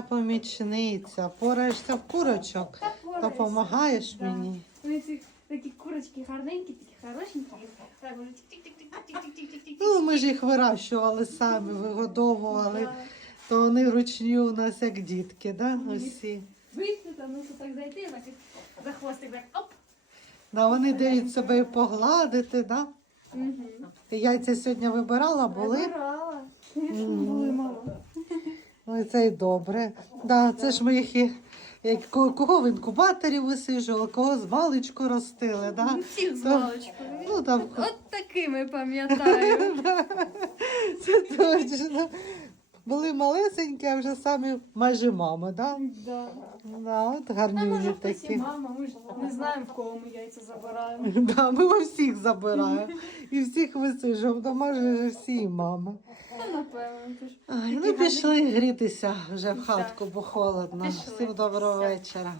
моя помічниця. Пораєшся в курочок. Та. Допомагаєш Да. мені. Вони ці такі курочки гарненькі, такі хорошенькі. Так, вони тик-тик-тик-тик-тик-тик-тик-тик. Ну, ми ж їх вирощували самі, вигодовували. Да. То вони ручні у нас як дітки, да? усі. Вийти там, ну, так зайти, так, за хвостик так, оп. Да, вони дають себе і погладити, да? Угу. Ти яйця сьогодні вибирала, були? Вибирала. Мало. Ой, це і добре. Да, це ж ми їх і- ко- кого в інкубаторі висиджували, кого з маличку ростили. Да? Всіх з маличку. Ну, там, От такими пам'ятаю. це точно. Були малесенькі, а вже самі майже мами, да? Да. Да, от гарні може хтось і такі. мама, ми ж не знаємо, в кого ми яйця забираємо. Да, ми у всіх забираємо і всіх висижуємо, то майже всі мами. Та напевно. ти ж. Ай, ну пішли грітися вже в хатку, бо холодно. Пішли. Всім доброго Все. вечора.